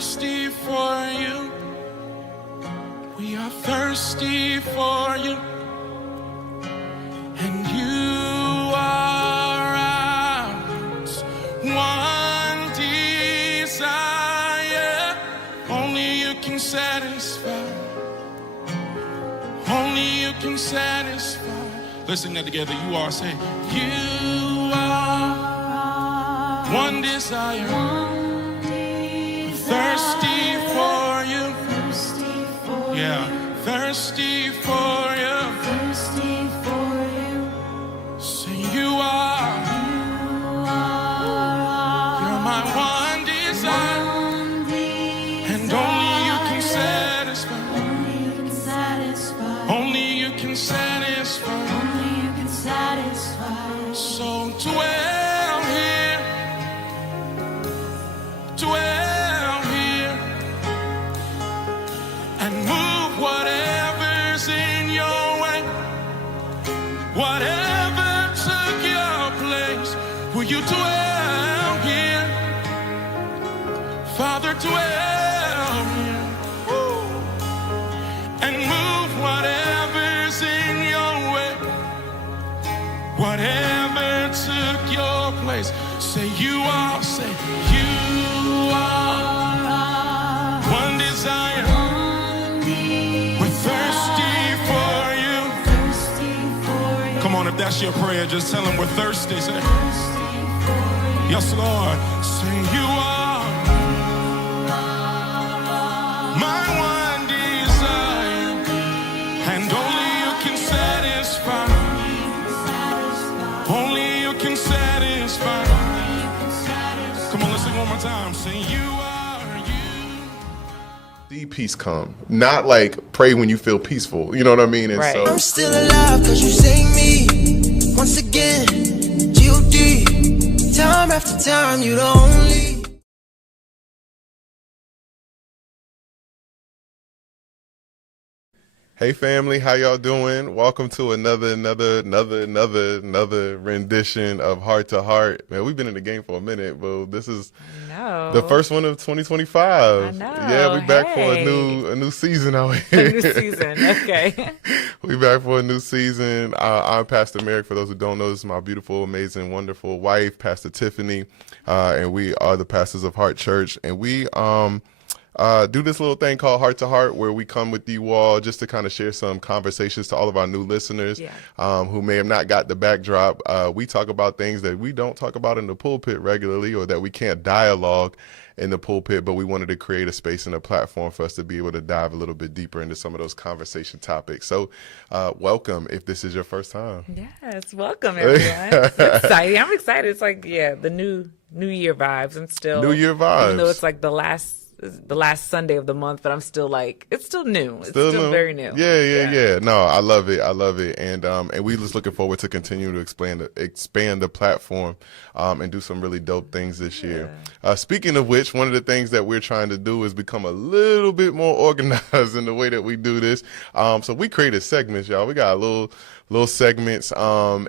thirsty for you. We are thirsty for you. And you are ours. One desire. Only you can satisfy. Only you can satisfy. Let's sing that together. You are, say, you are one desire. Thirsty for you. Yeah, thirsty for you. Say you are. You're my one desire. And only you can satisfy. Only you can satisfy. So dwell here. Dwell here. And move whatever's in your way. Whatever took your place. Will you dwell here? Father, dwell here. Woo. And move whatever's in your way. Whatever took your place. Say you are, say you are one desire. We're thirsty for you. Come on, if that's your prayer, just tell him we're thirsty. Say, yes, Lord. Say you are my one desire. And only you can satisfy. Only you can satisfy. Come on, let's sing one more time. Say you are you. See peace come. Not like pray when you feel peaceful. You know what I mean? And Right. so I'm still alive cause you saved me. Once again, G.O.D. Time after time, you the only. hey family, how y'all doing? Welcome to another rendition of Heart to Heart. Man, we've been in the game for a minute, but this is the first one of 2025. I know. Yeah, we back for a new season out here. A new season, okay. We back for a new season. I'm Pastor Merrick. For those who don't know, this is my beautiful, amazing, wonderful wife, Pastor Tiffany, and we are the pastors of Heart Church, and we do this little thing called Heart to Heart, where we come with you all just to kind of share some conversations to all of our new listeners who may have not got the backdrop. We talk about things that we don't talk about in the pulpit regularly, or that we can't dialogue in the pulpit, but we wanted to create a space and a platform for us to be able to dive a little bit deeper into some of those conversation topics. So welcome if this is your first time. Yes, welcome everyone. It's exciting. I'm excited. It's like, the new year vibes. And still New Year vibes. Even though it's like the last Sunday of the month, but I'm still like, it's still new. It's still new. very new. Yeah. No, I love it. And we just looking forward to continue to expand the platform and do some really dope things this year. Speaking of which, one of the things that we're trying to do is become a little bit more organized in the way that we do this. So we created segments, y'all. We got a little segments and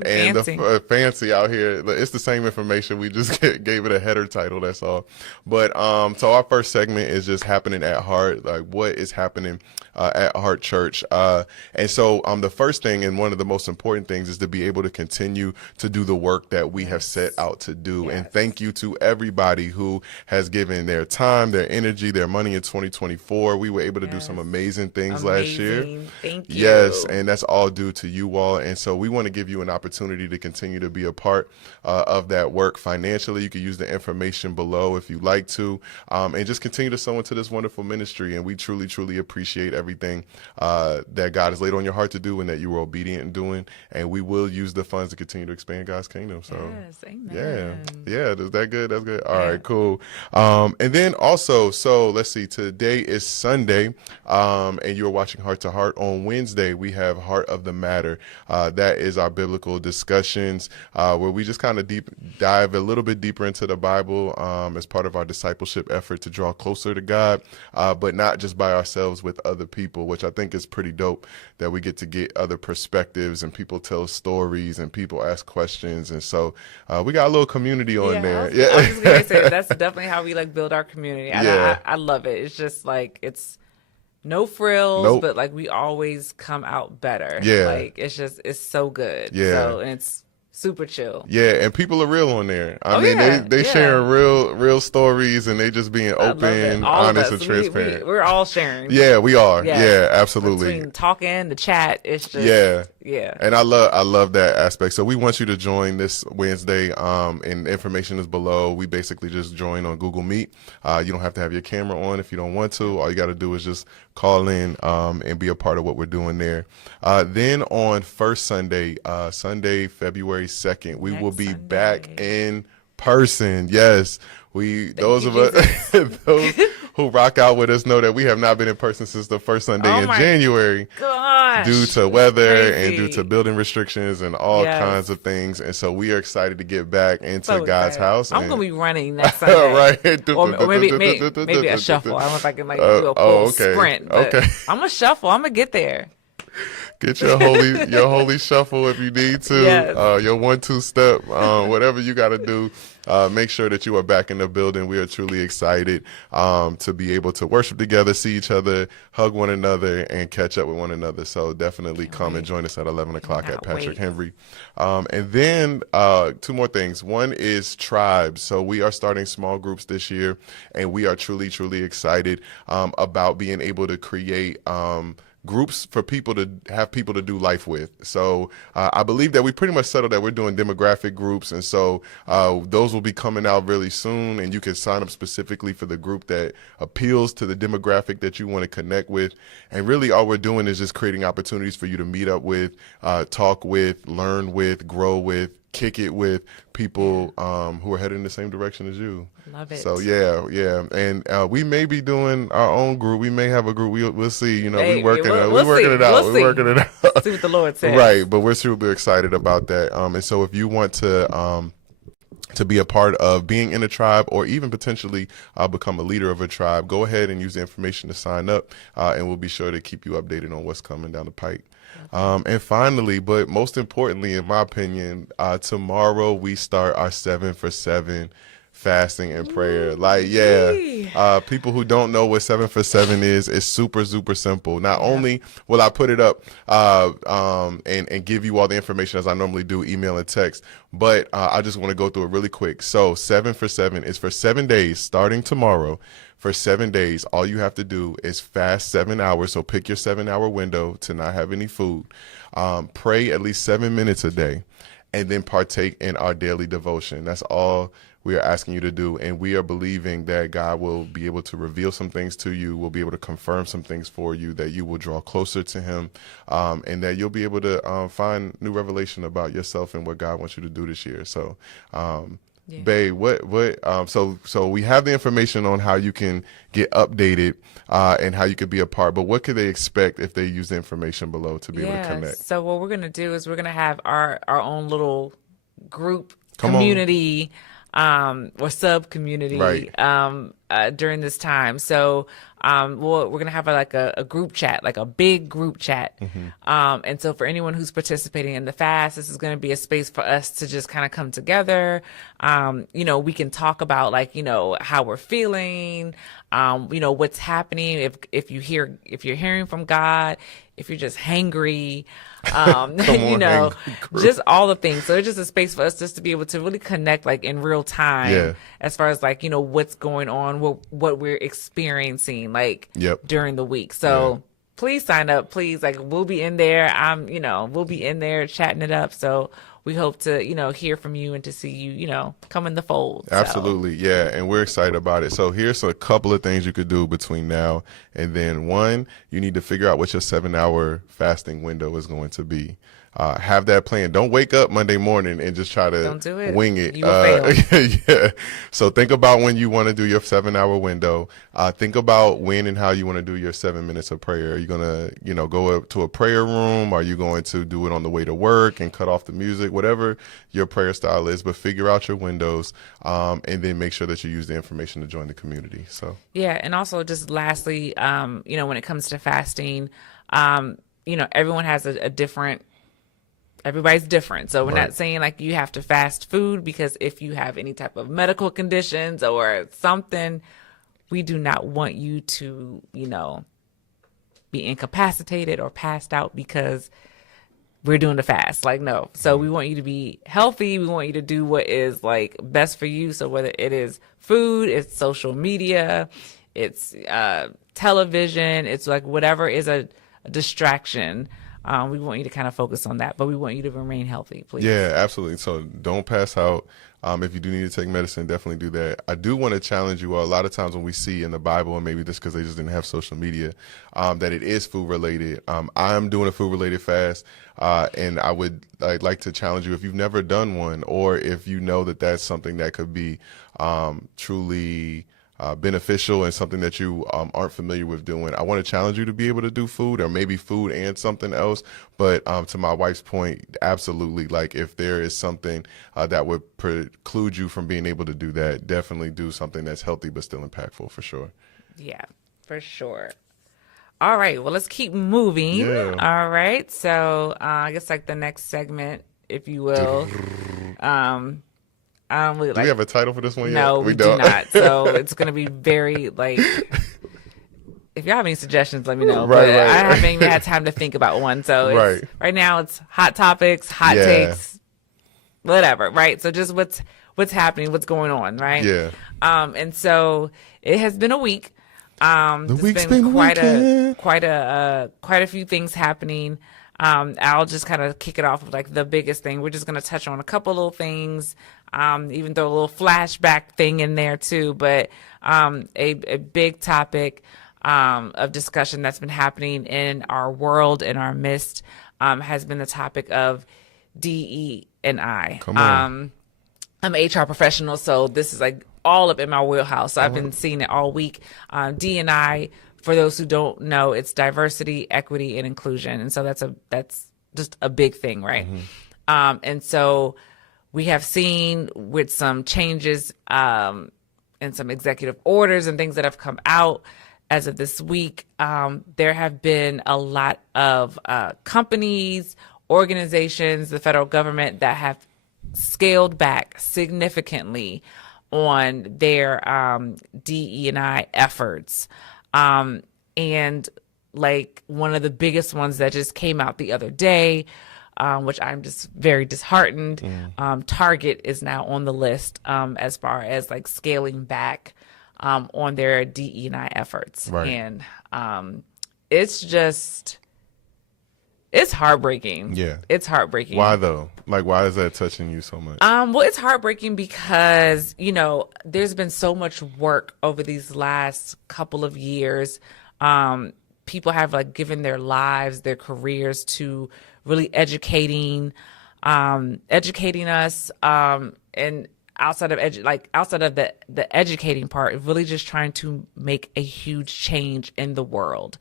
fancy out here. It's the same information. We just gave it a header title, that's all. But so our first segment is just happening at Heart, like what is happening at Heart Church. And so the first thing, and one of the most important things, is to be able to continue to do the work that we have set out to do. And thank you to everybody who has given their time, their energy, their money in 2024. We were able to do some amazing things last year. Thank you. Yes, and that's all due to you all. And so we want to give you an opportunity to continue to be a part of that work financially. You can use the information below if you like to, and just continue to sow into this wonderful ministry. And we truly, truly appreciate everything that God has laid on your heart to do and that you were obedient in doing. And we will use the funds to continue to expand God's kingdom. So amen. Yeah. Is that good? That's good. All right, cool. And then also, so let's see, today is Sunday, and you're watching Heart to Heart. On Wednesday, we have Heart of the Matter. That is our biblical discussions, where we just kind of dive a little bit deeper into the Bible as part of our discipleship effort to draw closer to God, but not just by ourselves, with other people, which I think is pretty dope, that we get to get other perspectives and people tell stories and people ask questions. And so we got a little community on there. I was just gonna say that's definitely how we like build our community. Yeah. I love it. It's just like it's no frills, Nope. but like we always come out better. Yeah. Like it's so good. Yeah. So and it's super chill. Yeah, and people are real on there. I Oh, mean, yeah, they yeah. sharing real stories, and they just being I love it. open, All of honest, us. and transparent. We're all sharing. Yeah, we are. Yeah. Yeah, absolutely. Between talking, the chat, it's just yeah. And I love that aspect. So we want you to join this Wednesday, and information is below. We basically just join on Google Meet. You don't have to have your camera on if you don't want to. All you got to do is just call in and be a part of what we're doing there. Then on first Sunday, Sunday, February 2nd, we will be Sunday. back in person. Yes. Those you, of us those who rock out with us know that we have not been in person since the first Sunday Oh in my January. Gosh, Due to weather and crazy. due to building restrictions and all Yes. kinds of things. And so we are excited to get back into So God's excited. house. I'm and- gonna be running next Sunday. Right. Or maybe a shuffle. I don't know if I can like do a full okay. sprint. But Okay. I'm gonna shuffle. I'm gonna get there. Get your holy shuffle if you need to. Yes. Your 1-2 step, whatever you got to do. Make sure that you are back in the building. We are truly excited to be able to worship together, see each other, hug one another, and catch up with one another. So definitely come and join us at 11 o'clock at Cannot Patrick wait. Henry. And then 2 more things. One is tribes. So we are starting small groups this year, and we are truly excited about being able to create groups for people to have people to do life with. So I believe that we pretty much settled that we're doing demographic groups. And so those will be coming out really soon, and you can sign up specifically for the group that appeals to the demographic that you want to connect with. And really all we're doing is just creating opportunities for you to meet up with, talk with, learn with, grow with, kick it with people who are headed in the same direction as you. Love it. So yeah, and we may be doing our own group. We may have a group. We'll see. You know, we're working it out. We're working it out. See what the Lord says. Right, but we're super excited about that. And so if you want to be a part of being in a tribe, or even potentially become a leader of a tribe, go ahead and use the information to sign up, and we'll be sure to keep you updated on what's coming down the pike. And finally, but most importantly, in my opinion, tomorrow we start our 7 for 7 fasting and prayer. Like, people who don't know what 7 for 7 is, it's super simple. Not only will I put it up and give you all the information as I normally do, email and text, but I just want to go through it really quick. So 7 for 7 is for 7 days starting tomorrow. For 7 days, all you have to do is fast 7 hours. So pick your 7-hour window to not have any food. Pray at least 7 minutes a day, and then partake in our daily devotion. That's all we are asking you to do. And we are believing that God will be able to reveal some things to you, will be able to confirm some things for you, that you will draw closer to him, and that you'll be able to find new revelation about yourself and what God wants you to do this year. So, Babe, so we have the information on how you can get updated and how you could be a part, but what could they expect if they use the information below to be able to connect? So what we're gonna do is we're gonna have our own little group Come on. community or sub community Right. during this time. So we're gonna have a group chat, like a big group chat. And so for anyone who's participating in the fast, this is gonna be a space for us to just kind of come together. We can talk about how we're feeling, what's happening, if you're hearing from God, if you're just hangry, just all the things. So it's just a space for us just to be able to really connect in real time as far as what's going on, what we're experiencing during the week. So please sign up, please. We'll be in there. We'll be in there chatting it up. So we hope to, hear from you and to see you, come in the fold. So. Absolutely. Yeah. And we're excited about it. So here's a couple of things you could do between now and then. One, you need to figure out what your 7-hour fasting window is going to be. have that plan. Don't wake up Monday morning and just try to Don't do it. wing it. You will fail. Yeah. So think about when you want to do your 7-hour window. Think about when and how you want to do your 7 minutes of prayer. Are you going to, go up to a prayer room? Are you going to do it on the way to work and cut off the music? Whatever your prayer style is, but figure out your windows, and then make sure that you use the information to join the community. So Yeah, and also just lastly, when it comes to fasting, everyone has a different. Everybody's different. So we're not saying like you have to fast food, because if you have any type of medical conditions or something, we do not want you to, be incapacitated or passed out because we're doing the fast. Like, no. So we want you to be healthy. We want you to do what is like best for you. So whether it is food, it's social media, it's television, it's like whatever is a distraction. We want you to kind of focus on that, but we want you to remain healthy, please. yeah, absolutely. So don't pass out. If you do need to take medicine, definitely do that. I do want to challenge you all. A lot of times when we see in the Bible, and maybe just because they just didn't have social media, that it is food related. I'm doing a food related fast, and I'd like to challenge you if you've never done one, or if you know that that's something that could be truly beneficial and something that you aren't familiar with doing. I want to challenge you to be able to do food, or maybe food and something else. But to my wife's point, absolutely. Like if there is something that would preclude you from being able to do that, definitely do something that's healthy but still impactful, for sure. Yeah, for sure. All right. Well, let's keep moving. Yeah. All right. So I guess like the next segment, if you will. Do we have a title for this one yet? No, we do not. So it's going to be very like, if y'all have any suggestions, let me know. Right, but right. I haven't even had time to think about one. So right now it's hot topics, hot takes, whatever. Right. So just what's happening, what's going on. Right. Yeah. And so it has been a week. The week's been quite wicked. quite a few things happening. I'll just kind of kick it off with like the biggest thing. We're just going to touch on a couple little things, even throw a little flashback thing in there too. But a big topic of discussion that's been happening in our world, in our midst, has been the topic of DE&I. Come on. I'm an HR professional, so this is like all up in my wheelhouse. So I've been seeing it all week. D&I, for those who don't know, it's diversity, equity, and inclusion. And so that's just a big thing, right? And so we have seen with some changes and some executive orders and things that have come out as of this week, there have been a lot of companies, organizations, the federal government that have scaled back significantly on their DE&I efforts. And like one of the biggest ones that just came out the other day, which I'm just very disheartened. Target is now on the list as far as like scaling back on their DE&I efforts. Right. And it's heartbreaking. Yeah. It's heartbreaking. Why though? Like, why is that touching you so much? Well, it's heartbreaking because, there's been so much work over these last couple of years. People have like given their lives, their careers to really educating us, and outside of the educating part, really just trying to make a huge change in the world.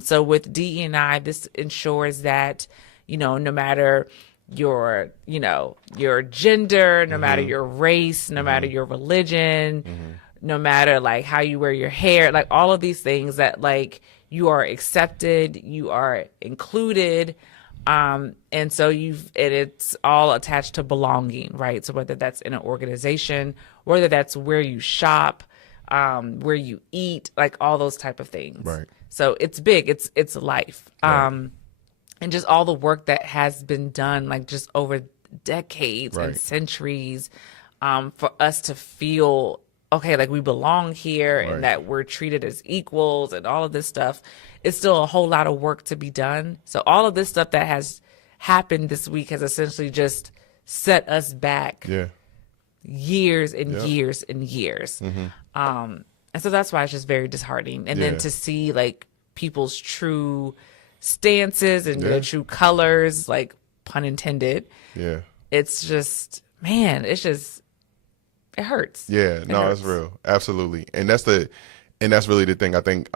So with DE&I, this ensures that, no matter your gender, no matter your race, no matter your religion, no matter like how you wear your hair, like all of these things, that like you are accepted, you are included. And so it's all attached to belonging, right? So whether that's in an organization, whether that's where you shop, where you eat, like all those type of things. Right. So it's big, it's life. Right. And just all the work that has been done, like just over decades and Right. centuries, for us to feel, okay, like we belong here Right. and that we're treated as equals and all of this stuff. It's still a whole lot of work to be done. So all of this stuff that has happened this week has essentially just set us back Yeah. years and Yep. years and years. And so that's why it's just very disheartening. And Yeah. then to see like people's true stances and Yeah. their true colors, like pun intended. Yeah. It's just, man, it hurts. Yeah, It no, hurts. it's real. Absolutely. And that's really the thing. I think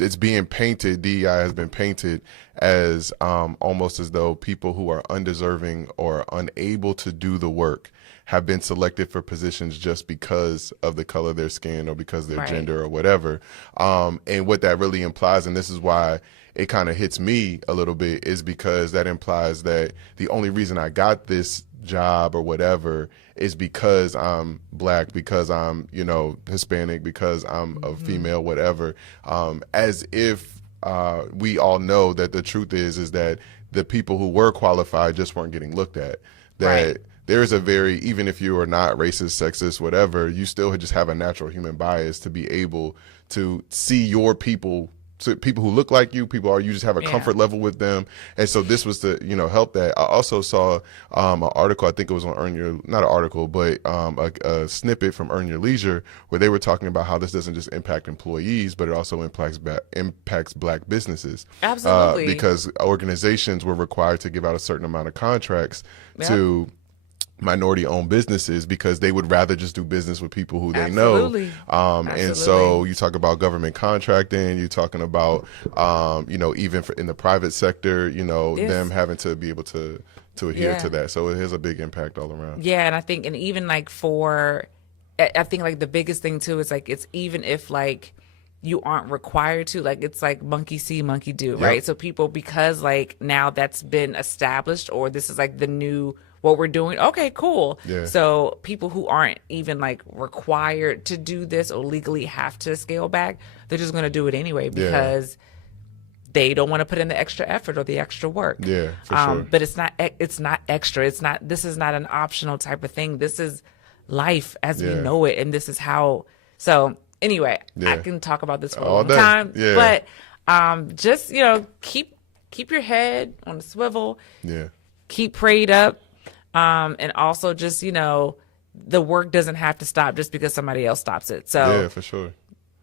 it's being painted, DEI has been painted as almost as though people who are undeserving or unable to do the work have been selected for positions just because of the color of their skin or because of their Right. gender or whatever. And what that really implies, and this is why it kind of hits me a little bit, is because that implies that the only reason I got this job or whatever is because I'm black, because I'm, Hispanic, because I'm a female, whatever. As if we all know that the truth is that the people who were qualified just weren't getting looked at. That Right. there is even if you are not racist, sexist, whatever, you still just have a natural human bias to be able to see your people, to people who look like you, you just have a comfort level with them. And so this was to, help that. I also saw an article, I think it was on not an article, but a snippet from Earn Your Leisure, where they were talking about how this doesn't just impact employees, but it also impacts black businesses. Absolutely. Because organizations were required to give out a certain amount of contracts Yep. to minority-owned businesses because they would rather just do business with people who they Absolutely. know. And so Absolutely. you talk about government contracting, you're talking about, even in the private sector, Yes. them having to be able to adhere Yeah. to that. So it has a big impact all around. Yeah, and I think, and even like I think like the biggest thing too is like, it's even if like you aren't required to, like, it's like monkey see, monkey do, right? So people, because like now that's been established, or this is like the new what we're doing, okay, cool. Yeah. So people who aren't even like required to do this or legally have to scale back, they're just going to do it anyway because they don't want to put in the extra effort or the extra work. Yeah, for sure. But it's not extra. This is not an optional type of thing. This is life as we know it. And this is how, so anyway, I can talk about this for a All long day. time, Yeah. but just, keep your head on a swivel, Yeah. keep prayed up. And also just, the work doesn't have to stop just because somebody else stops it. So Yeah, for sure.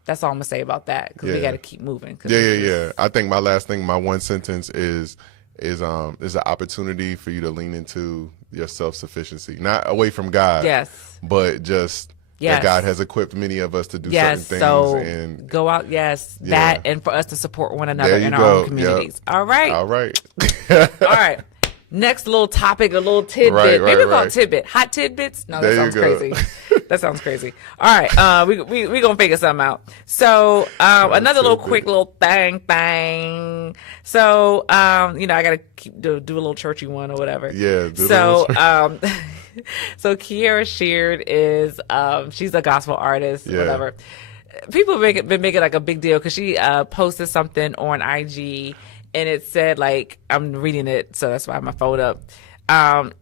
that's all I'm gonna say about that, because we Yeah. got to keep moving. Yeah. I think my last thing, my one sentence is an opportunity for you to lean into your self-sufficiency, not away from God, Yes. but just that Yes. God has equipped many of us to do Yes, certain things. so And go out, that, and for us to support one another There you in our go. own communities. Yep. All right. all right. All right. Next little topic, a little tidbit. Right, Maybe we'll call it right. tidbit. Hot tidbits? No, There that you sounds go. crazy. That sounds crazy. All right. We gonna figure something out. So another little tidbit. quick little thing. So I gotta do a little churchy one or whatever. Yeah, do the So little so Kiara Sheard is she's a gospel artist, Yeah. whatever. People have been making like a big deal because she posted something on IG, and it said, like, I'm reading it, so that's why I have my phone up.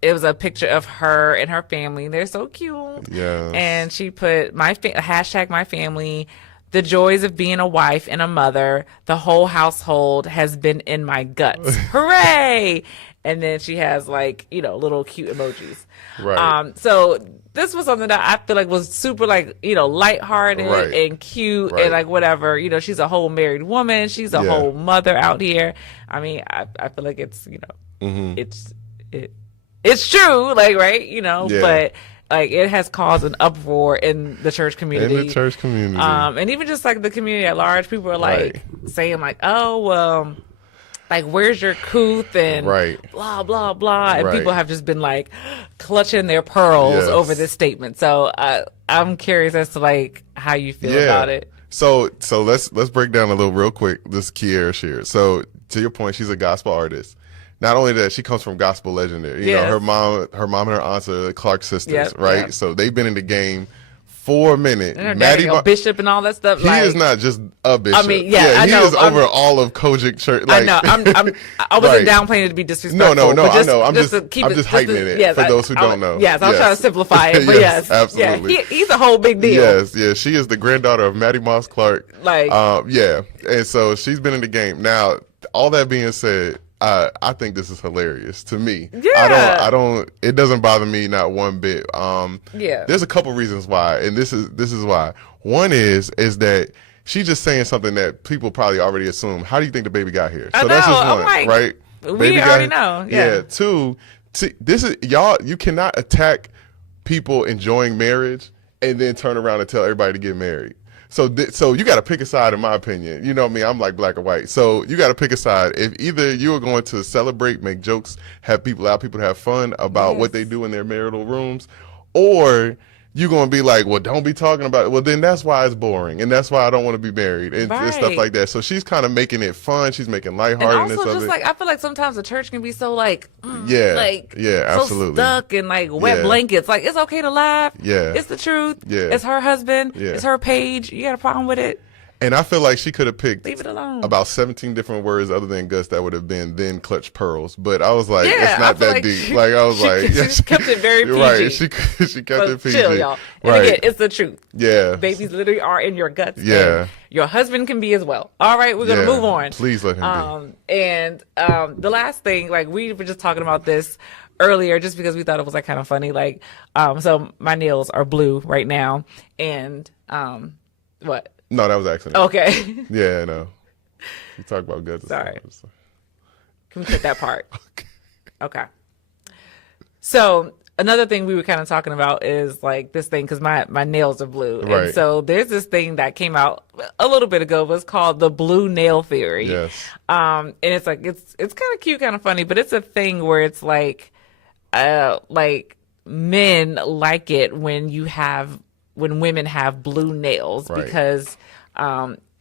It was a picture of her and her family. They're so cute. Yes. And she put hashtag my family, the joys of being a wife and a mother. The whole household has been in my guts. Hooray! And then she has like, little cute emojis. Right. So this was something that I feel like was super like, lighthearted Right. and cute Right. and like whatever. She's a whole married woman. She's a Yeah. whole mother out here. I mean, I feel like it's, Mm-hmm. it's true, like, right? Yeah. But like it has caused an uproar in the church community. In the church community. And even just like the community at large, people are like Right. saying like, oh, well, like, where's your couth and Right. blah, blah, blah. And Right. people have just been like clutching their pearls Yes. over this statement. So I'm curious as to like how you feel about it. So let's break down a little real quick this Kiara Sheard. So to your point, she's a gospel artist. Not only that, she comes from gospel legendary. You know, Yes. her mom and her aunts are the Clark sisters, Yep, right? yep. So they've been in the game for a minute. And her daddy, a bishop and all that stuff. He like, is not just a bishop. I mean, yeah, I he know, is over all of Kojic Church. I Like, know. I wasn't Right. downplaying it to be disrespectful. No, but I know. I'm just to keep heightening it for those who don't know. Yes, I'm Yes. trying to simplify it. But Yes, yes, absolutely. Yeah, he's a whole big deal. Yes, she is the granddaughter of Mattie Moss Clark. Like- and so she's been in the game. Now, all that being said, I think this is hilarious to me. Yeah. I don't. It doesn't bother me not one bit. Yeah. There's a couple reasons why, and this is why. One is that she's just saying something that people probably already assume. How do you think the baby got here? I So that's know, just I'm one, like- right? We already know. Yeah. Two, this is y'all. You cannot attack people enjoying marriage and then turn around and tell everybody to get married. So you got to pick a side, in my opinion. You know me, I'm like black or white. So you got to pick a side. If either you are going to celebrate, make jokes, allow people to have fun about what they do in their marital rooms, or you're going to be like, well, don't be talking about it. Well, then that's why it's boring. And that's why I don't want to be married and stuff like that. So she's kind of making it fun. She's making lightheartedness and also of just it. like, I feel like sometimes the church can be so like, absolutely. so stuck and like wet blankets. Like, it's okay to laugh. Yeah. It's the truth. Yeah. It's her husband. Yeah. It's her page. You got a problem with it? And I feel like she could have picked Leave it alone. about 17 different words other than Gus that would have been then clutch pearls. But I was like, it's not that deep. Like, I was like, she kept it very PG. Right. She kept it PG. Chill, y'all. And right. again, it's the truth. Yeah. Babies literally are in your guts. Yeah. Your husband can be as well. All right, we're going to move on. Please let him be. And the last thing, like, we were just talking about this earlier just because we thought it was like kind of funny. Like, so my nails are blue right now. And what? No, that was an accident. Okay. Yeah, no. You talk about guts. Sorry. Can we cut that part? Okay. So another thing we were kind of talking about is like this thing, because my nails are blue. Right. And so there's this thing that came out a little bit ago. It was called the blue nail theory. Yes. And it's like, it's kind of cute, kind of funny, but it's a thing where it's like men like it when women have blue nails, right. because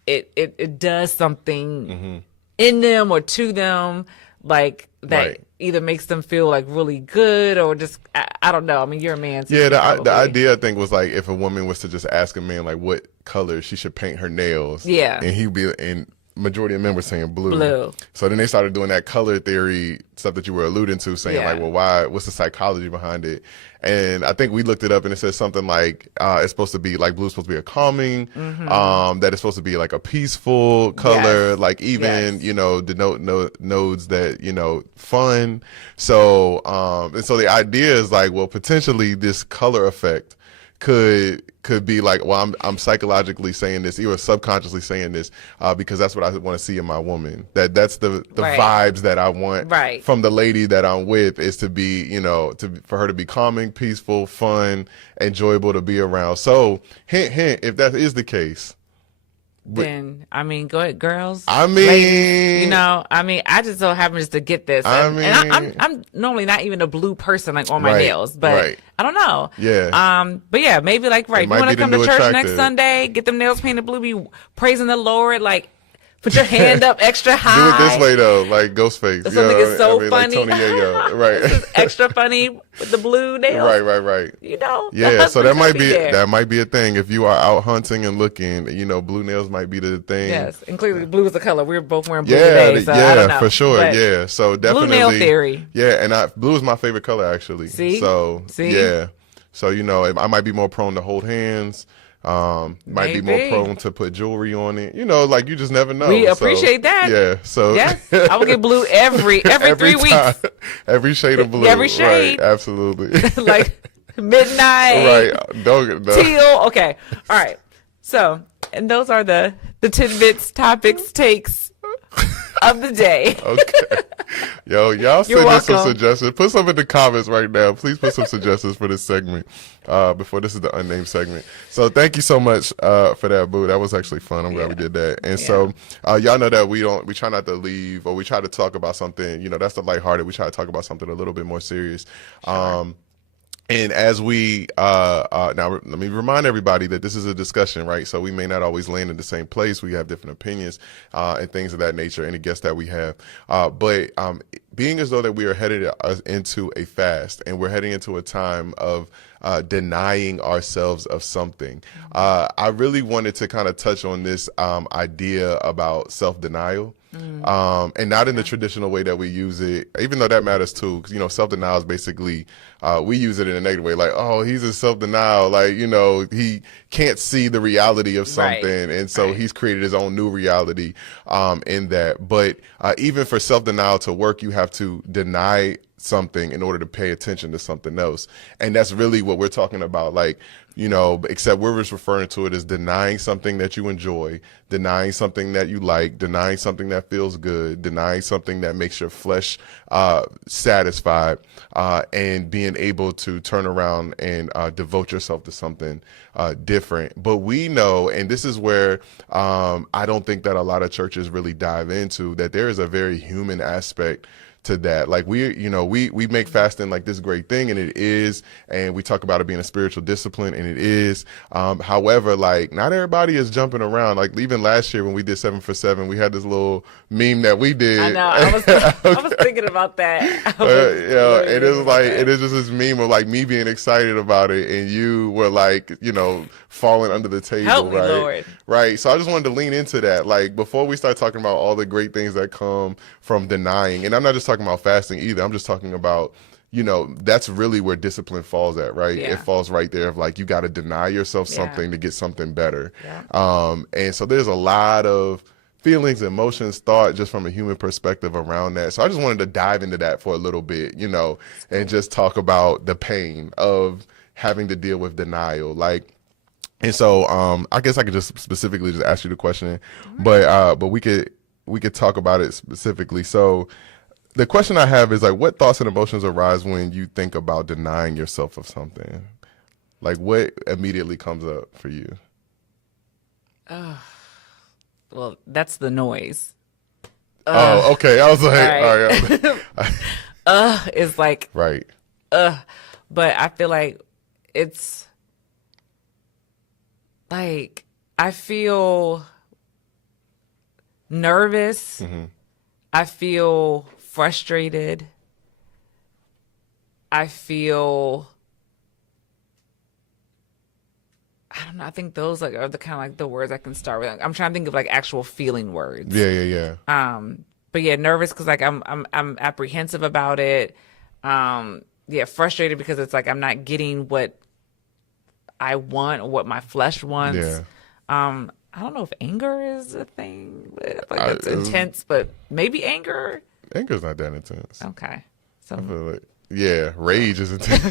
it does something in them or to them, like that right. either makes them feel like really good or just I don't know. I mean, you're a man. So yeah, the idea I think was like if a woman was to just ask a man like what color she should paint her nails. Yeah, and he'd be and majority of men were saying blue. So then they started doing that color theory stuff that you were alluding to, saying like, well, why? What's the psychology behind it? And I think we looked it up, and it says something like it's supposed to be like blue's supposed to be a calming, that it's supposed to be like a peaceful color, like even denote nodes that fun. So and so the idea is like, well, potentially this color effect could be like, well, I'm psychologically saying this, even subconsciously saying this, because that's what I want to see in my woman. That's the right. vibes that I want right. from the lady that I'm with, is to be, for her to be calming, peaceful, fun, enjoyable to be around. So hint, hint, if that is the case, then I mean, go ahead, girls. I mean, ladies, I just so happen just to get this. And I'm normally not even a blue person like on my right, nails, but right. I don't know. Yeah. But yeah, maybe like right. You want to come to church next Sunday, get them nails painted blue, be praising the Lord, like put your hand up extra high. Do it this way though, like Ghostface. Something is so funny. Like Tony Yayo. Right. This is extra funny with the blue nails. Right. Yeah, so that might be a thing. If you are out hunting and looking, blue nails might be the thing. Yes, and clearly blue is the color. We're both wearing blue today, so I don't know. For sure. But yeah, so definitely blue nail theory. Yeah, and blue is my favorite color actually. See? Yeah. So I might be more prone to hold hands. Might be more prone to put jewelry on it. Like you just never know. We appreciate that. Yeah. So yes, I will get blue every 3 weeks. Every shade of blue. Every shade. Right, absolutely. Like midnight. Right. Don't teal. Okay. All right. So, and those are the tidbits, topics, takes of the day. Okay. Yo, y'all send us some suggestions. Put some in the comments right now. Please put some suggestions for this segment before this is the unnamed segment. So thank you so much for that, Boo. That was actually fun. I'm glad we did that. And so y'all know that we try not to leave, or we try to talk about something, that's the lighthearted. We try to talk about something a little bit more serious. Sure. And as we now, let me remind everybody that this is a discussion, right? So we may not always land in the same place. We have different opinions and things of that nature, any guests that we have. But being as though that we are headed into a fast, and we're heading into a time of denying ourselves of something, I really wanted to kind of touch on this idea about self-denial. And not in the traditional way that we use it, even though that matters too, because self-denial is basically we use it in a negative way, like, oh, he's in self-denial, like he can't see the reality of something, right. And so he's created his own new reality in that. But even for self-denial to work, you have to deny something in order to pay attention to something else. And that's really what we're talking about. Like, you know, except we're just referring to it as denying something that you enjoy, denying something that you like, denying something that feels good, denying something that makes your flesh satisfied, and being able to turn around and devote yourself to something different. But we know, and this is where I don't think that a lot of churches really dive into, that there is a very human aspect to that. Like we make fasting like this great thing, and it is, and we talk about it being a spiritual discipline, and it is. However, like not everybody is jumping around. Like even last year when we did 7 for 7, we had this little meme that we did. I know. I was thinking about that. It is like it is just this meme of like me being excited about it, and you were like, you know, falling under the table. Help me, right? Lord. Right. So I just wanted to lean into that. Like before we start talking about all the great things that come from denying, and I'm not just talking about fasting either. I'm just talking about, you know, that's really where discipline falls at, right? Yeah. It falls right there of like, you got to deny yourself something to get something better. Yeah. And so there's a lot of feelings, emotions, thought just from a human perspective around that. So I just wanted to dive into that for a little bit, you know, and just talk about the pain of having to deal with denial. Like, and so I guess I could just specifically just ask you the question, but we could talk about it specifically. So the question I have is like, what thoughts and emotions arise when you think about denying yourself of something? Like what immediately comes up for you? Well, that's the noise. Oh, okay. I was like, Right. all right. Is like, Right. but I feel like it's like, I feel nervous. I feel frustrated. I don't know. I think those like are the kind of like the words I can start with. I'm trying to think of like actual feeling words. Yeah. But yeah, nervous because like I'm apprehensive about it. Yeah, frustrated because it's like I'm not getting what I want or what my flesh wants. Yeah. I don't know if anger is a thing. Like it's intense, but maybe anger. Anger's not that intense. Okay. So I feel like, yeah, rage is intense.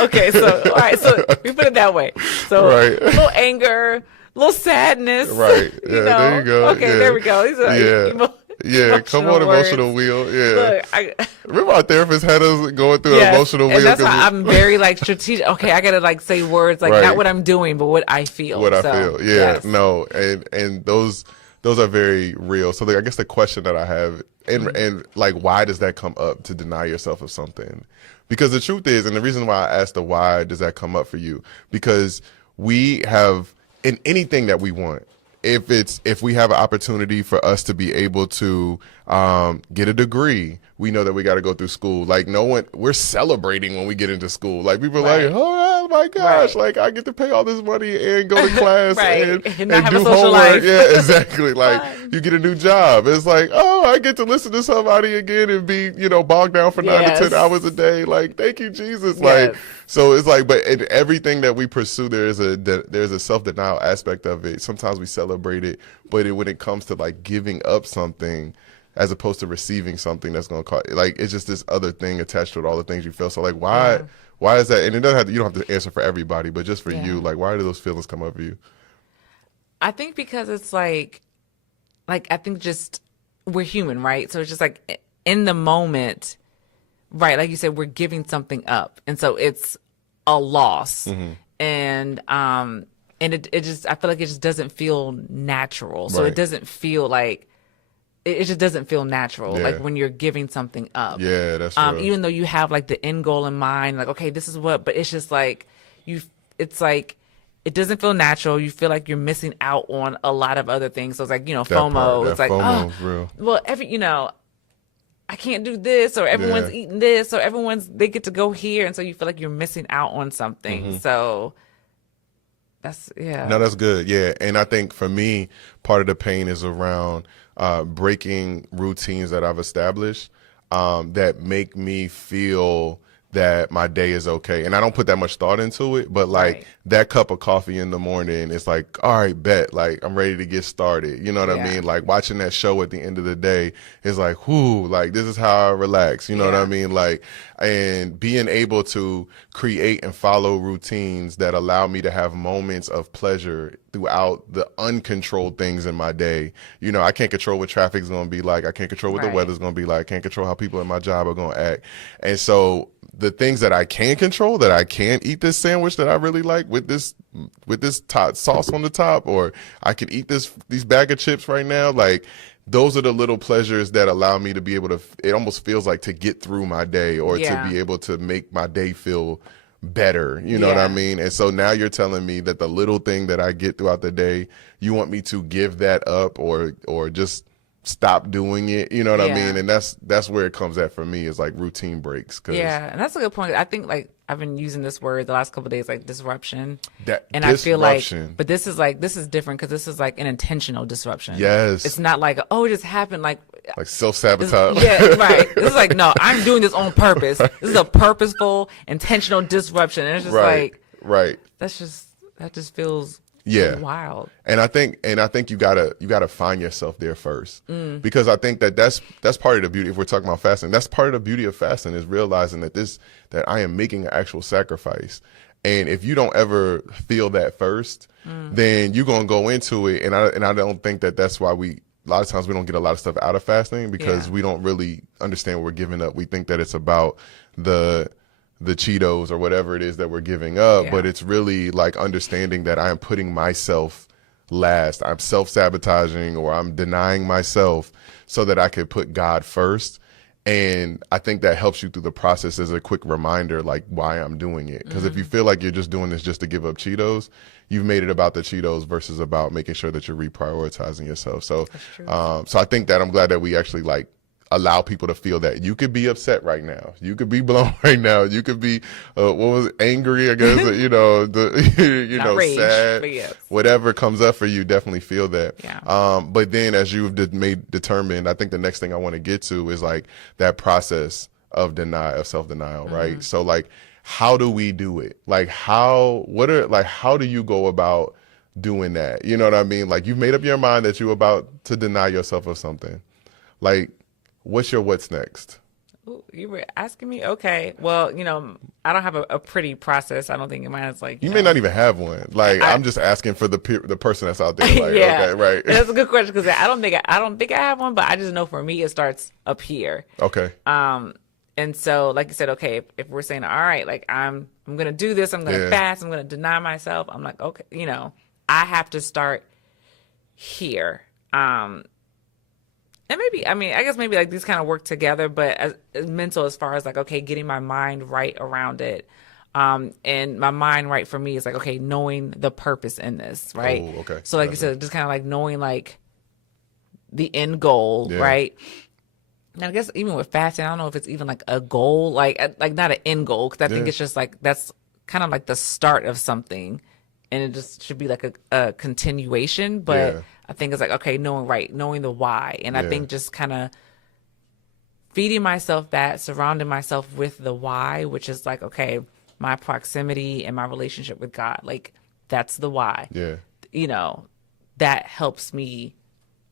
Okay, so all right, so we put it that way. So Right. a little anger, a little sadness. Right. Yeah, You know? there you go. Okay, Yeah. there we go. These are Come on, emotional wheel. Yeah. Look, Remember our therapist had us going through an yes, emotional wheel? and that's 'cause why I'm very like strategic. Okay, I gotta like say words like Right. not what I'm doing, but what I feel. What I So, feel. Yeah. yes. No. And those are very real. So I guess the question that I have, and like, why does that come up to deny yourself of something? Because the truth is, and the reason why I asked the why does that come up for you, because we have in anything that we want, if we have an opportunity for us to be able to get a degree, we know that we got to go through school. Like we're celebrating when we get into school. Like people are like, oh my gosh, Right. like I get to pay all this money and go to class Right. and not have do a social homework. life. Yeah, exactly. Like Fun. you get a new job. It's like, oh, I get to listen to somebody again and be, bogged down for 9 to 10 Yes. hours a day. Like, thank you, Jesus. Like, Yes. so it's like, but in everything that we pursue, there's a self-denial aspect of it. Sometimes we celebrate it, but when it comes to like giving up something as opposed to receiving something that's going to cause, like, it's just this other thing attached to it, all the things you feel. So like, why is that? And it doesn't have to, you don't have to answer for everybody, but just for you, like, why do those feelings come up for you? I think because it's like I think just we're human, right? So it's just like in the moment, right? Like you said, we're giving something up, and so it's a loss, and it just, I feel like it just doesn't feel natural. So Right. it doesn't feel like it just doesn't feel natural, Yeah. like when you're giving something up. Yeah, that's true. Even though you have like the end goal in mind, like, okay, this is what, but it's just like it's like it doesn't feel natural. You feel like you're missing out on a lot of other things. So it's like, FOMO. It's like, FOMO is real. well, I can't do this, or everyone's Yeah. eating this, or they get to go here, and so you feel like you're missing out on something. So that's No, that's good. Yeah. And I think for me, part of the pain is around breaking routines that I've established that make me feel that my day is okay. And I don't put that much thought into it, but like Right. that cup of coffee in the morning, it's like, all right, bet, like I'm ready to get started. You know what I Yeah. mean? Like watching that show at the end of the day is like, whoo, like this is how I relax. You know what I Yeah. mean? Like, and being able to create and follow routines that allow me to have moments of pleasure throughout the uncontrolled things in my day. You know, I can't control what traffic's going to be like. I can't control what the Right. weather's going to be like. I can't control how people at my job are going to act. And so the things that I can control, that I can eat this sandwich that I really like with this sauce on the top, or I could eat these bag of chips right now. Like those are the little pleasures that allow me to be able to, it almost feels like to get through my day, or Yeah. to be able to make my day feel better. You know what I Yeah. mean? And so now you're telling me that the little thing that I get throughout the day, you want me to give that up or just stop doing it. You know what I Yeah. mean? And that's where it comes at for me, is like routine breaks. 'Cause Yeah, and that's a good point. I think like I've been using this word the last couple of days, like disruption. That And I feel like, disruption. but this is different because this is like an intentional disruption. Yes. It's not like, oh, it just happened. Like self-sabotage. yeah, right. This is like, no, I'm doing this on purpose. This is a purposeful, intentional disruption. And it's just Right. like, Right. that just feels Yeah. wild. And I think you gotta find yourself there first, because I think that's part of the beauty. If we're talking about fasting, that's part of the beauty of fasting, is realizing that I am making an actual sacrifice. And if you don't ever feel that first, then you're gonna go into it. And I don't think that's why a lot of times we don't get a lot of stuff out of fasting, because Yeah. we don't really understand what we're giving up. We think that it's about the Cheetos or whatever it is that we're giving up, Yeah. but it's really like understanding that I am putting myself last. I'm self-sabotaging, or I'm denying myself so that I could put God first. And I think that helps you through the process as a quick reminder, like why I'm doing it. Because if you feel like you're just doing this just to give up Cheetos, you've made it about the Cheetos versus about making sure that you're reprioritizing yourself. So, so I think that I'm glad that we actually like allow people to feel that you could be upset right now, you could be blown right now, you could be angry, I guess, Not rage, sad, but yes. whatever comes up for you, definitely feel that. Yeah. But then as you've determined, I think the next thing I want to get to is like that process of self-denial, right? So like, how do we do it? Like how do you go about doing that? You know what I mean? Like you've made up your mind that you're about to deny yourself of something. Like, what's next? Ooh, you were asking me? Okay. Well, I don't have a pretty process. I don't think mine is like, You may not even have one. Like I'm just asking for the person that's out there. Like, yeah. okay, right. That's a good question, because I don't think I have one, but I just know for me it starts up here. Okay. And so, like you said, okay, if we're saying, all right, like I'm gonna do this, I'm gonna fast, I'm gonna deny myself. I'm like, okay, I have to start here. And maybe, I guess maybe like these kind of work together, but as mental, as far as like, okay, getting my mind right around it. And my mind right for me is like, okay, knowing the purpose in this, right? Oh, okay. So like you said, just kind of like knowing like the end goal, right? And I guess even with fasting, I don't know if it's even like a goal, like not an end goal, because I think it's just like, that's kind of like the start of something, and it just should be like a continuation. But I think it's like, okay, knowing the why. And I think just kind of feeding myself that, surrounding myself with the why, which is like, okay, my proximity and my relationship with God, like that's the why. Yeah. That helps me,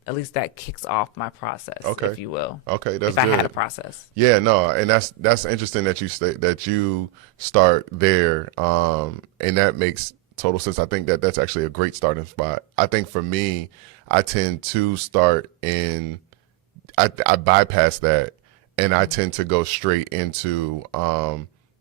at least that kicks off my process, if you will. Okay, that's if I good. had a process. Yeah, no, and that's interesting that you start there, and that makes total sense. I think that's actually a great starting spot. I think for me, I tend to start I bypass that, and I tend to go straight into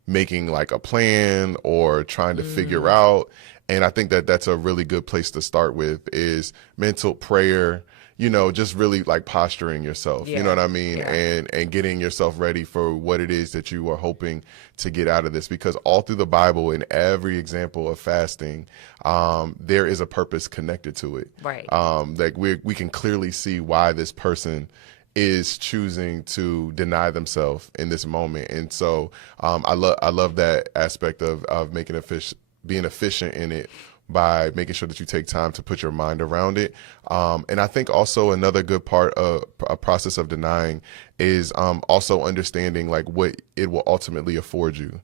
making like a plan or trying to figure out. And I think that's a really good place to start with, is mental prayer, just really like posturing yourself, you know what I mean? Yeah. And getting yourself ready for what it is that you are hoping to get out of this. Because all through the Bible, in every example of fasting, there is a purpose connected to it. Right. Like we can clearly see why this person is choosing to deny themselves in this moment. And so I love that aspect of making being efficient in it. by making sure that you take time to put your mind around it. And I think also another good part of a process of denying is also understanding like what it will ultimately afford you,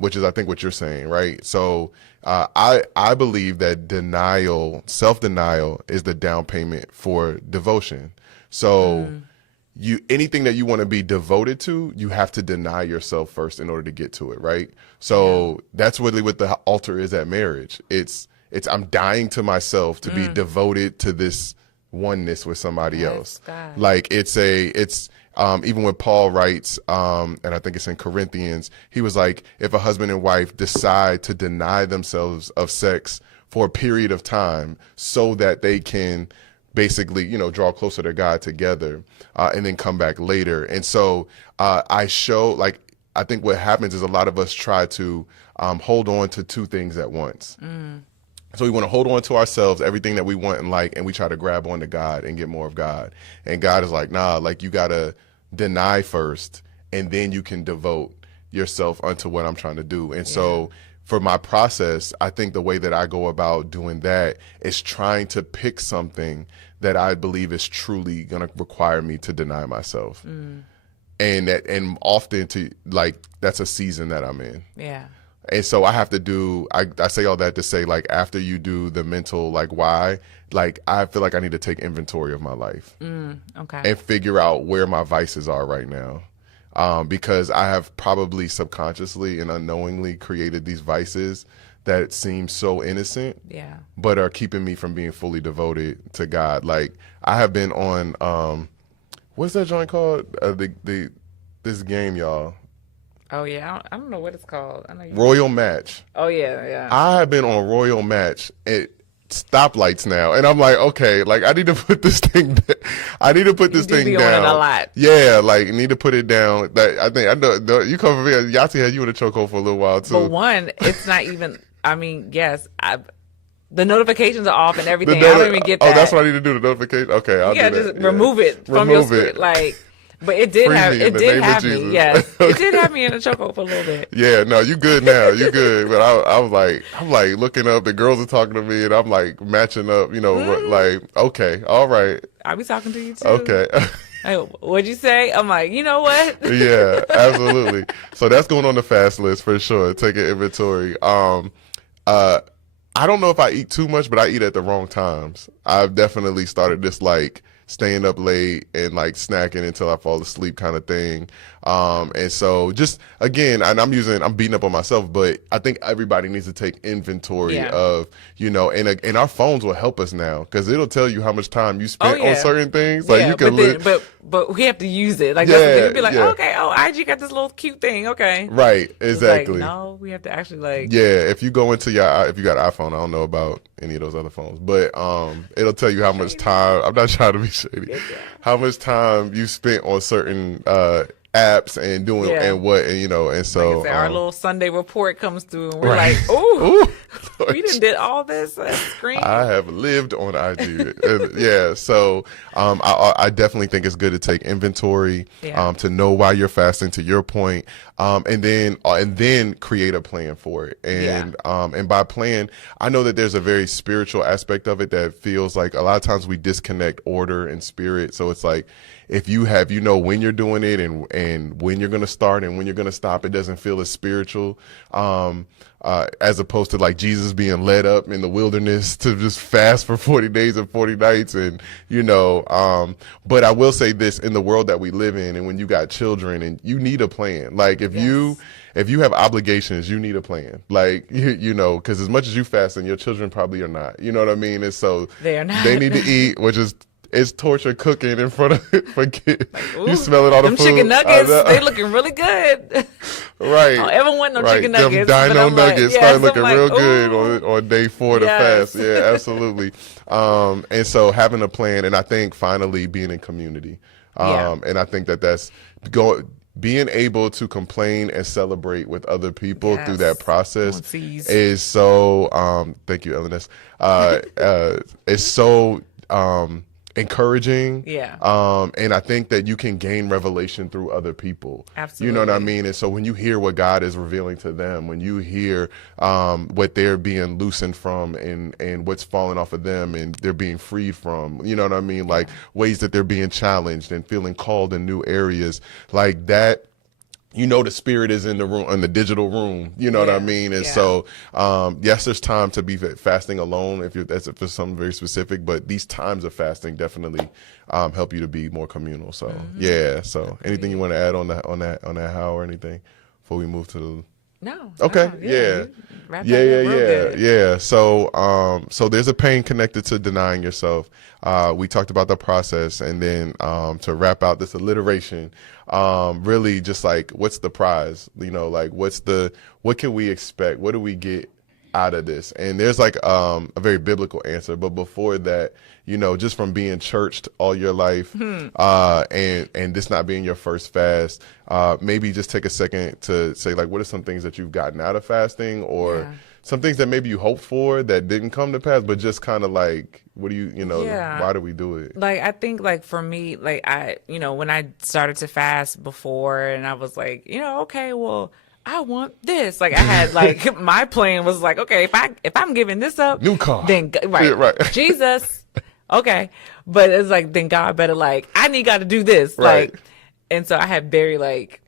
which is I think what you're saying, right? So I believe that self-denial is the down payment for devotion. So anything that you want to be devoted to, you have to deny yourself first in order to get to it, right? So that's really what the altar is at marriage. It's I'm dying to myself to be devoted to this oneness with somebody else. God. Like it's even when Paul writes, and I think it's in Corinthians, he was like, if a husband and wife decide to deny themselves of sex for a period of time so that they can basically, draw closer to God together, and then come back later. And so I think what happens is a lot of us try to hold on to two things at once. So we want to hold on to ourselves, everything that we want and like, and we try to grab onto God and get more of God. And God is like, nah, like you got to deny first, and then you can devote yourself unto what I'm trying to do. And so for my process, I think the way that I go about doing that is trying to pick something that I believe is truly going to require me to deny myself. And often that's a season that I'm in. Yeah. And so I have to do, I say all that to say, like, after you do the mental, like, why, like, I feel like I need to take inventory of my life and figure out where my vices are right now. Because I have probably subconsciously and unknowingly created these vices that seem so innocent, but are keeping me from being fully devoted to God. Like, I have been on, what's that joint called? This game, y'all. Oh yeah, I don't know what it's called. I know Royal Match. Oh yeah. I have been on Royal Match at stoplights now, and I'm like, okay, like I need to put this thing. I need to put this thing down. On it a lot. Yeah, like need to put it down. I know you come from here. Yahtzee had you in a chokehold for a little while too. But one, it's not even. I mean, yes, the notifications are off and everything. I don't even get that. Oh, that's what I need to do. The notification. Okay, I'll do that. Just remove it from your screen, like. But it did have me. Yes, it did have me in a chokehold for a little bit. Yeah, no, you good now. You good. But I'm like looking up. The girls are talking to me, and I'm like matching up. Like okay, all right. I'll be talking to you too. Okay. Hey, what'd you say? I'm like, you know what? Yeah, absolutely. So that's going on the fast list for sure. Taking inventory. I don't know if I eat too much, but I eat at the wrong times. I've definitely started this like staying up late and like snacking until I fall asleep kind of thing. And so just again, and I'm beating up on myself, but I think everybody needs to take inventory of, and our phones will help us now because it'll tell you how much time you spent on certain things. Like you can but we have to use it. Like that's the thing. We'd be like, okay, IG got this little cute thing. Okay. Right. Exactly. Like, no, we have to actually like. Yeah. If you go into if you got an iPhone, I don't know about any of those other phones, but it'll tell you how much time. I'm not trying to be shady. How much time you spent on certain apps and doing and what and so like our little Sunday report comes through and we're like, ooh, we did all this screen. I have lived on IG. So I definitely think it's good to take inventory, to know why you're fasting, to your point, and then create a plan for it. And by plan, I know that there's a very spiritual aspect of it that feels like a lot of times we disconnect order and spirit. So it's like if you have, when you're doing it and when you're going to start and when you're going to stop, it doesn't feel as spiritual, as opposed to like Jesus being led up in the wilderness to just fast for 40 days and 40 nights. And, but I will say this, in the world that we live in, and when you got children and you need a plan, like if you have obligations, you need a plan, like, cause as much as you fast and your children probably are not, you know what I mean? And so they are not. They need to eat, which is, it's torture cooking in front of for kids. Like, you smell it all the food. Chicken nuggets, they looking really good. Right. I don't ever want no chicken nuggets. Them dino nuggets start looking real good on day 4 to fast. Yeah, absolutely. And so having a plan, and I think finally being in community. And I think that's being able to complain and celebrate with other people through that process is so. Thank you, Elenis. It's so. encouraging. Yeah. And I think that you can gain revelation through other people. Absolutely. You know what I mean? And so when you hear what God is revealing to them, when you hear what they're being loosened from and what's falling off of them and they're being freed from, you know what I mean? Like ways that they're being challenged and feeling called in new areas like that. You know, the spirit is in the room, in the digital room, you know what I mean? And so, yes, there's time to be fasting alone if for something very specific, but these times of fasting definitely help you to be more communal. So, yeah. So anything you want to add on that how or anything before we move to the... No. Okay. No, Yeah. So there's a pain connected to denying yourself. We talked about the process, and then to wrap out this alliteration, really just like, what's the prize? You know, like what can we expect? What do we get out of this? And there's like a very biblical answer, but before that, you know, just from being churched all your life, and this not being your first fast, maybe just take a second to say, like, what are some things that you've gotten out of fasting, or some things that maybe you hoped for that didn't come to pass, but just kind of like, what do you know, why do we do it? Like, I think, like, for me, like, when I started to fast before, and I was like, okay, well, I want this. Like, I had, like, my plan was like, okay, if I'm giving this up, new car, then Jesus. Okay. But it's like, then God better, like, I need God to do this. Right. Like, and so I had very, like,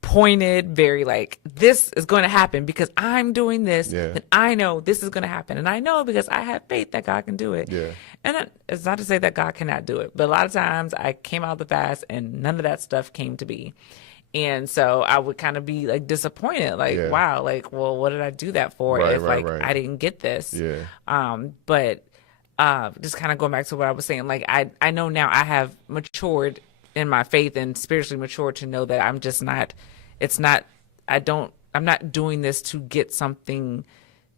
pointed, very, like, this is going to happen because I'm doing this. And I know this is going to happen. And I know because I have faith that God can do it. Yeah. And it's not to say that God cannot do it. But a lot of times I came out of the fast and none of that stuff came to be. And so I would kind of be, like, disappointed. Like, wow, like, well, what did I do that for if I didn't get this? Yeah. But just kind of going back to what I was saying, like, I know now I have matured in my faith and spiritually matured to know that I'm just not, I'm not doing this to get something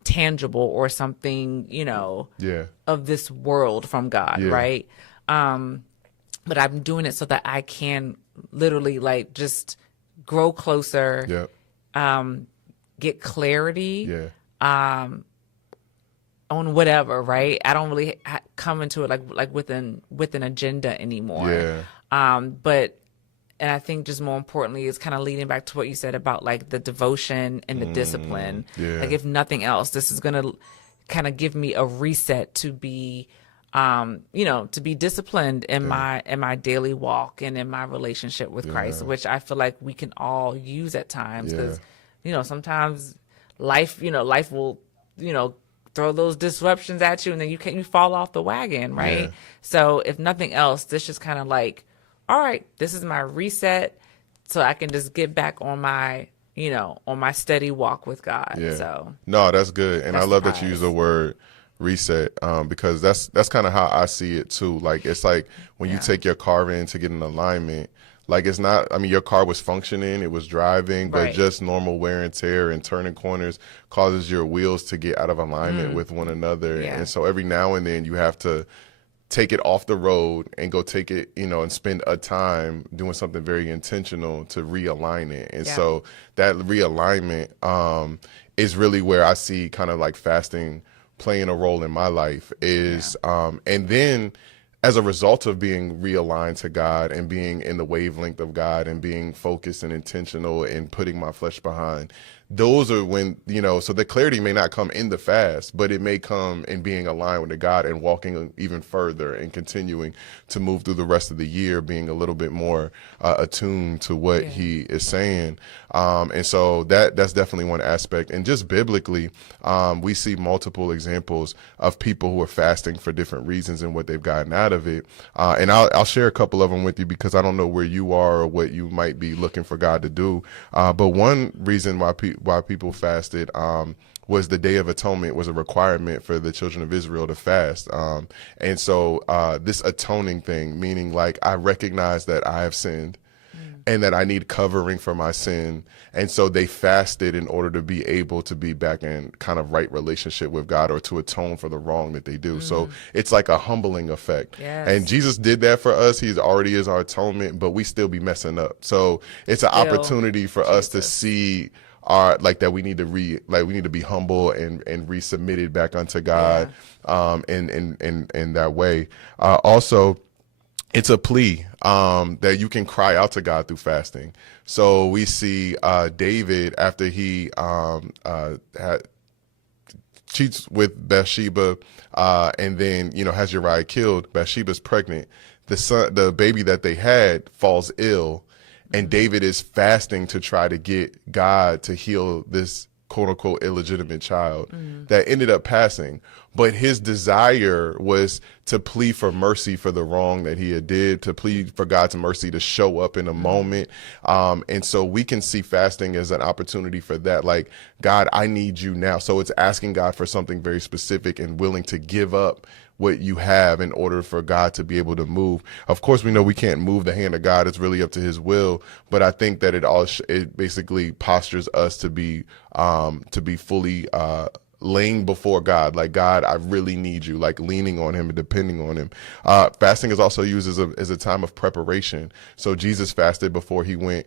tangible or something, of this world from God, right? But I'm doing it so that I can literally, like, just grow closer, get clarity, on whatever, right? I don't really come into it like with an agenda anymore. But and I think just more importantly is kind of leading back to what you said about, like, the devotion and the discipline. Like, if nothing else, this is gonna kind of give me a reset to be to be disciplined in my daily walk and in my relationship with Christ, which I feel like we can all use at times, because sometimes life will throw those disruptions at you, and then you fall off the wagon, right? So if nothing else, this is kind of like, all right, this is my reset, so I can just get back on my on my steady walk with God. So no, that's good, and I love that you use the word reset, because that's kind of how I see it too. Like, it's like when you take your car in to get an alignment, like, it's not, I mean, your car was functioning, it was driving, but just normal wear and tear and turning corners causes your wheels to get out of alignment with one another. And so every now and then you have to take it off the road and go take it, and spend a time doing something very intentional to realign it. And so that realignment is really where I see kind of like fasting playing a role in my life is, and then as a result of being realigned to God and being in the wavelength of God and being focused and intentional and putting my flesh behind, those are when, so the clarity may not come in the fast, but it may come in being aligned with the God and walking even further and continuing to move through the rest of the year, being a little bit more attuned to what he is saying. And so that's definitely one aspect. And just biblically, we see multiple examples of people who are fasting for different reasons and what they've gotten out of it. And I'll share a couple of them with you because I don't know where you are or what you might be looking for God to do. But one reason why people fasted was the Day of Atonement was a requirement for the children of Israel to fast. And so this atoning thing, meaning like I recognize that I have sinned and that I need covering for my sin. And so they fasted in order to be able to be back in kind of right relationship with God or to atone for the wrong that they do. So it's like a humbling effect. And Jesus did that for us. He already is our atonement, but we still be messing up. So it's an opportunity for us to see are like that we need to we need to be humble and resubmitted back unto God, in that way. Also, it's a plea that you can cry out to God through fasting. So we see David, after he cheats with Bathsheba, and then has Uriah killed. Bathsheba's pregnant. The baby that they had falls ill, and David is fasting to try to get God to heal this quote unquote illegitimate child that ended up passing. But his desire was to plead for mercy for the wrong that he had did, to plead for God's mercy to show up in a moment. And so we can see fasting as an opportunity for that. Like, God, I need you now. So it's asking God for something very specific and willing to give up what you have in order for God to be able to move. Of course, we know we can't move the hand of God. It's really up to his will. But I think that it basically postures us to be fully laying before God, like, God, I really need you, like leaning on him and depending on him. Fasting is also used as a time of preparation. So Jesus fasted before he went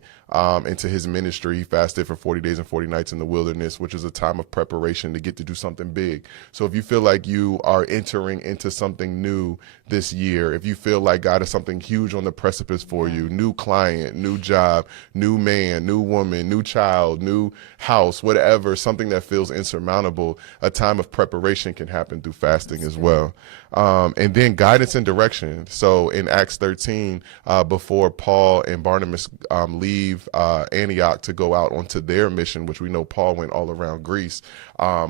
into his ministry. He fasted for 40 days and 40 nights in the wilderness, which is a time of preparation to get to do something big. So if you feel like you are entering into something new this year, if you feel like God has something huge on the precipice for you, new client, new job, new man, new woman, new child, new house, whatever, something that feels insurmountable, a time of preparation can happen through fasting as well. And then guidance and direction. So in Acts 13, before Paul and Barnabas leave Antioch to go out onto their mission, which we know Paul went all around Greece,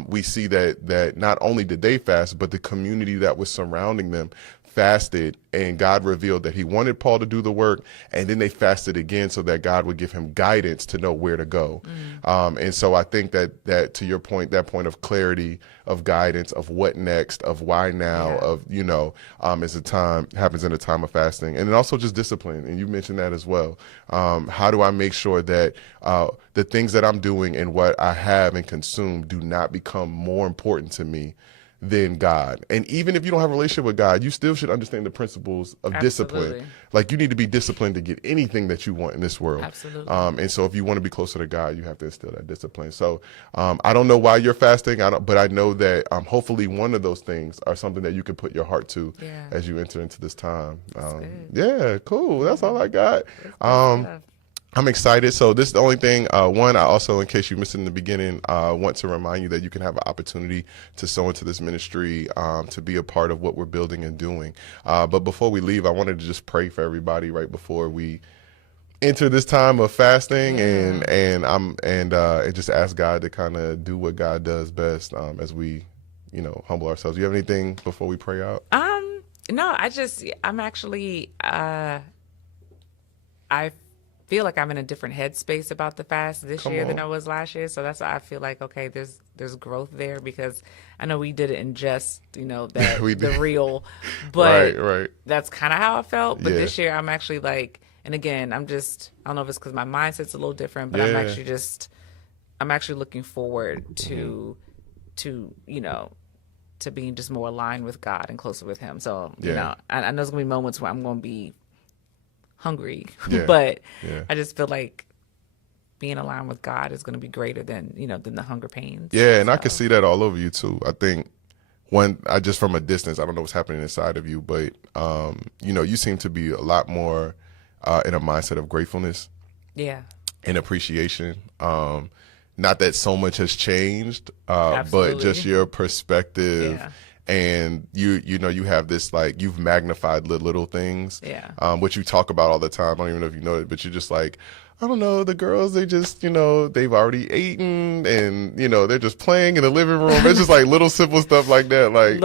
we see that not only did they fast, but the community that was surrounding them fasted, and God revealed that he wanted Paul to do the work, and then they fasted again so that God would give him guidance to know where to go. And so I think that to your point, that point of clarity, of guidance, of what next, of why now, of is happens in a time of fasting. And then also just discipline, and you mentioned that as well. How do I make sure that the things that I'm doing and what I have and consume do not become more important to me than God? And even if you don't have a relationship with God, you still should understand the principles of discipline. Like, you need to be disciplined to get anything that you want in this world. Absolutely. And so if you want to be closer to God, you have to instill that discipline. So I don't know why you're fasting, but I know that hopefully one of those things are something that you can put your heart to as you enter into this time. Yeah, cool. That's all I got. I'm excited. So this is the only thing. One, I also, in case you missed it in the beginning, want to remind you that you can have an opportunity to sow into this ministry, to be a part of what we're building and doing. But before we leave, I wanted to just pray for everybody right before we enter this time of fasting, and just ask God to kind of do what God does best, as we, humble ourselves. Do you have anything before we pray out? No, I'm actually, I feel like I'm in a different headspace about the fast this year than I was last year. So that's why I feel like, okay, there's growth there, because I know we did it in just, the real, but right. That's kind of how I felt. But this year I'm actually like, and again, I don't know if it's because my mindset's a little different, but I'm actually looking forward to being just more aligned with God and closer with him. So, I know there's gonna be moments where I'm gonna be hungry, but I just feel like being aligned with God is going to be greater than the hunger pains. Yeah, and I can see that all over you too. I think just from a distance, I don't know what's happening inside of you, but you seem to be a lot more in a mindset of gratefulness, and appreciation. Not that so much has changed, but just your perspective. And you have this, like, you've magnified little things, which you talk about all the time. I don't even know if you know it, but you're just like, I don't know, the girls, they just, they've already eaten, and, they're just playing in the living room. It's just like little simple stuff like that. Like,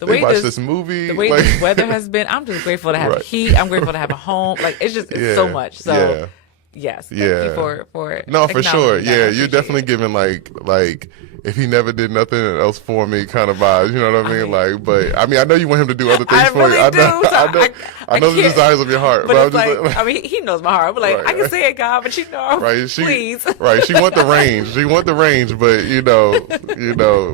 they watched this movie. The way this weather has been, I'm just grateful to have heat. I'm grateful to have a home. Like, it's so much. So yes. Thank you for no, for sure. Yeah, you're definitely giving like if he never did nothing else for me kind of vibes, you know what I mean? Like, but I mean, I know you want him to do other things for really you. I know the can't. desires of your heart. But I'm it's just like, I mean, he knows my heart. But like, Right, I can right. say it, God, but Right, please. right. She want the range. She want the range, but you know,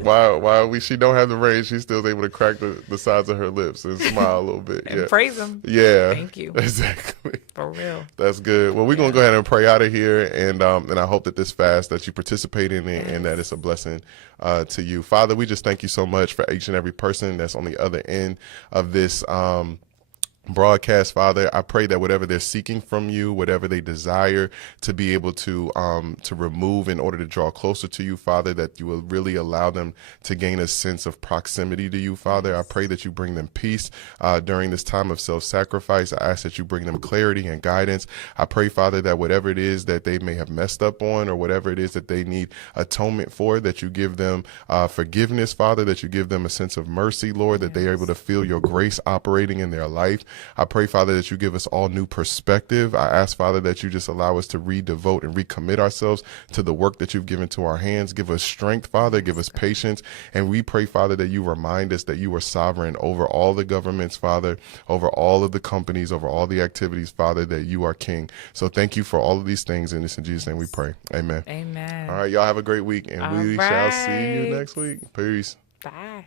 while she don't have the range, she's still able to crack the sides of her lips and smile a little bit. And Yeah, praise him. yeah. Thank you. Exactly. For real. That's good. Well, we're gonna go ahead and pray out of here, and I hope that this fast that you participate in it, and that it's a blessing to you, Father. We just thank you so much for each and every person that's on the other end of this broadcast, Father. I pray that whatever they're seeking from you, whatever they desire to be able to remove in order to draw closer to you, Father, that you will really allow them to gain a sense of proximity to you, Father. I pray that you bring them peace during this time of self-sacrifice. I ask that you bring them clarity and guidance. I pray, Father, that whatever it is that they may have messed up on, or whatever it is that they need atonement for, that you give them forgiveness, Father, that you give them a sense of mercy, Lord, that they are able to feel your grace operating in their life. I pray, Father, that you give us all new perspective. I ask, Father, that you just allow us to devote and recommit ourselves to the work that you've given to our hands. Give us strength, Father. Give us patience. And we pray, Father, that you remind us that you are sovereign over all the governments, Father, over all of the companies, over all the activities, Father, that you are King. So thank you for all of these things. And it's in Jesus' name we pray. Amen. Amen. All right, y'all have a great week, and we shall see you next week. Peace. Bye.